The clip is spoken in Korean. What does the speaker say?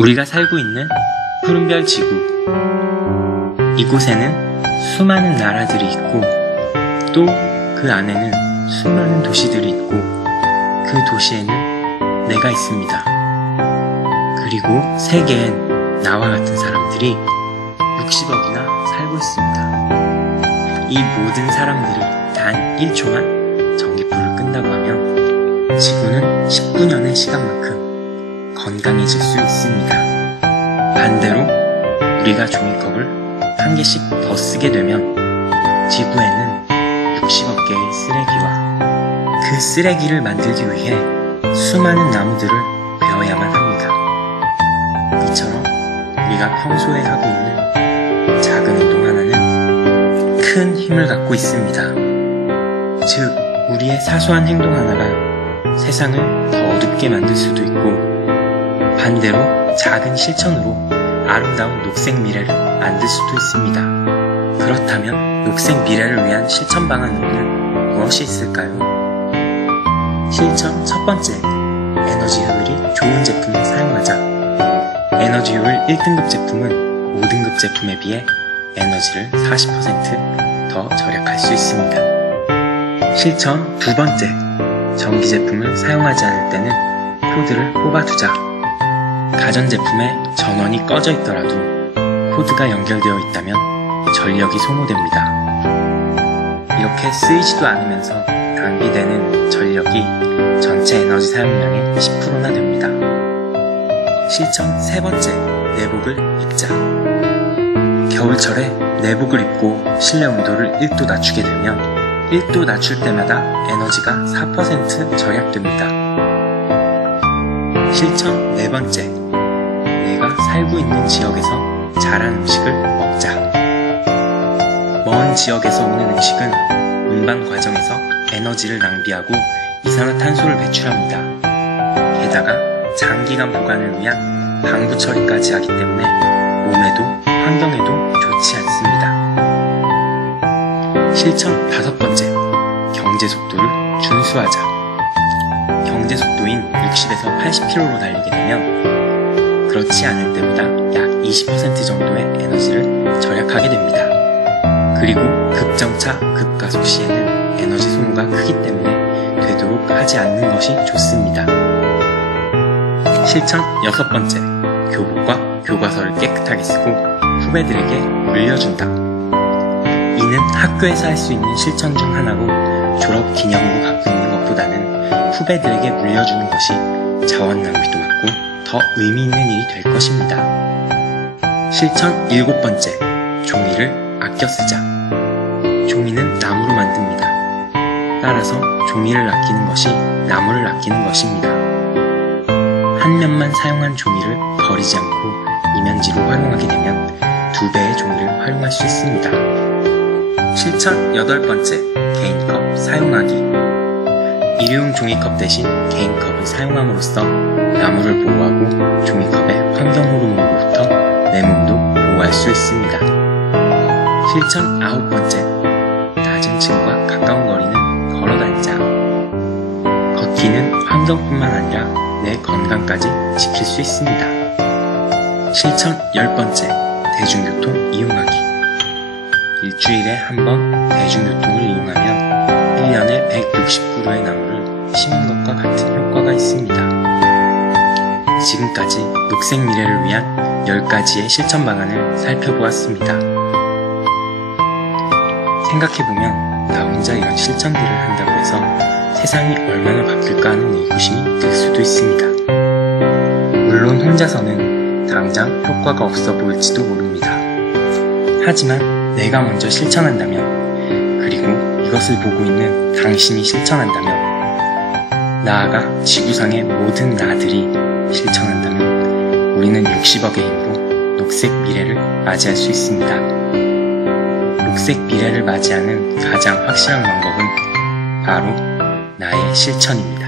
우리가 살고 있는 푸른별 지구, 이곳에는 수많은 나라들이 있고 또 그 안에는 수많은 도시들이 있고 그 도시에는 내가 있습니다. 그리고 세계엔 나와 같은 사람들이 60억이나 살고 있습니다. 이 모든 사람들이 단 1초만 전기불을 끈다고 하면 지구는 19년의 시간만큼 건강해질 수 있습니다. 반대로 우리가 종이컵을 한 개씩 더 쓰게 되면 지구에는 60억 개의 쓰레기와 그 쓰레기를 만들기 위해 수많은 나무들을 베어야만 합니다. 이처럼 우리가 평소에 하고 있는 작은 운동 하나는 큰 힘을 갖고 있습니다. 즉, 우리의 사소한 행동 하나가 세상을 더 어둡게 만들 수도 있고 반대로 작은 실천으로 아름다운 녹색 미래를 만들 수도 있습니다. 그렇다면 녹색 미래를 위한 실천 방안으로는 무엇이 있을까요? 실천 첫 번째, 에너지 효율이 좋은 제품을 사용하자. 에너지 효율 1등급 제품은 5등급 제품에 비해 에너지를 40% 더 절약할 수 있습니다. 실천 두 번째, 전기 제품을 사용하지 않을 때는 코드를 뽑아두자. 가전제품에 전원이 꺼져 있더라도 코드가 연결되어 있다면 전력이 소모됩니다. 이렇게 쓰이지도 않으면서 낭비되는 전력이 전체 에너지 사용량의 10%나 됩니다. 실천 세 번째, 내복을 입자. 겨울철에 내복을 입고 실내 온도를 1도 낮추게 되면 1도 낮출 때마다 에너지가 4% 절약됩니다. 실천 네 번째, 내가 살고 있는 지역에서 자란 음식을 먹자. 먼 지역에서 오는 음식은 운반 과정에서 에너지를 낭비하고 이산화탄소를 배출합니다. 게다가 장기간 보관을 위한 방부 처리까지 하기 때문에 몸에도 환경에도 좋지 않습니다. 실천 다섯 번째, 경제 속도를 준수하자. 경제 속도인 60에서 80km로 달리게 되면 그렇지 않을 때보다 약 20% 정도의 에너지를 절약하게 됩니다. 그리고 급정차, 급가속 시에는 에너지 소모가 크기 때문에 되도록 하지 않는 것이 좋습니다. 실천 여섯 번째, 교복과 교과서를 깨끗하게 쓰고 후배들에게 물려준다. 이는 학교에서 할 수 있는 실천 중 하나로 졸업 기념으로 갖고 있는 것보다는 후배들에게 물려주는 것이 자원 낭비도 막고 더 의미 있는 일이 될 것입니다. 실천 일곱 번째, 종이를 아껴 쓰자. 종이는 나무로 만듭니다. 따라서 종이를 아끼는 것이 나무를 아끼는 것입니다. 한 면만 사용한 종이를 버리지 않고 이면지로 활용하게 되면 2배의 종이를 활용할 수 있습니다. 실천 여덟 번째, 개인컵 사용하기. 일회용 종이컵 대신 개인컵을 사용함으로써 나무를 보호하고 종이컵의 환경 호르몬으로부터 내 몸도 보호할 수 있습니다. 실천 아홉 번째, 낮은 층과 가까운 거리는 걸어다니자. 걷기는 환경뿐만 아니라 내 건강까지 지킬 수 있습니다. 실천 열 번째, 대중교통 이용하기. 일주일에 한 번 대중교통을 이용하면 1년에 160그루의 나무를 심은 것과 같은 효과가 있습니다. 지금까지 녹색 미래를 위한 10가지의 실천 방안을 살펴보았습니다. 생각해보면 나 혼자 이런 실천들을 한다고 해서 세상이 얼마나 바뀔까 하는 의구심이 들 수도 있습니다. 물론 혼자서는 당장 효과가 없어 보일지도 모릅니다. 하지만 내가 먼저 실천한다면, 그리고 이것을 보고 있는 당신이 실천한다면, 나아가 지구상의 모든 나들이 실천한다면 우리는 60억의 힘으로 녹색 미래를 맞이할 수 있습니다. 녹색 미래를 맞이하는 가장 확실한 방법은 바로 나의 실천입니다.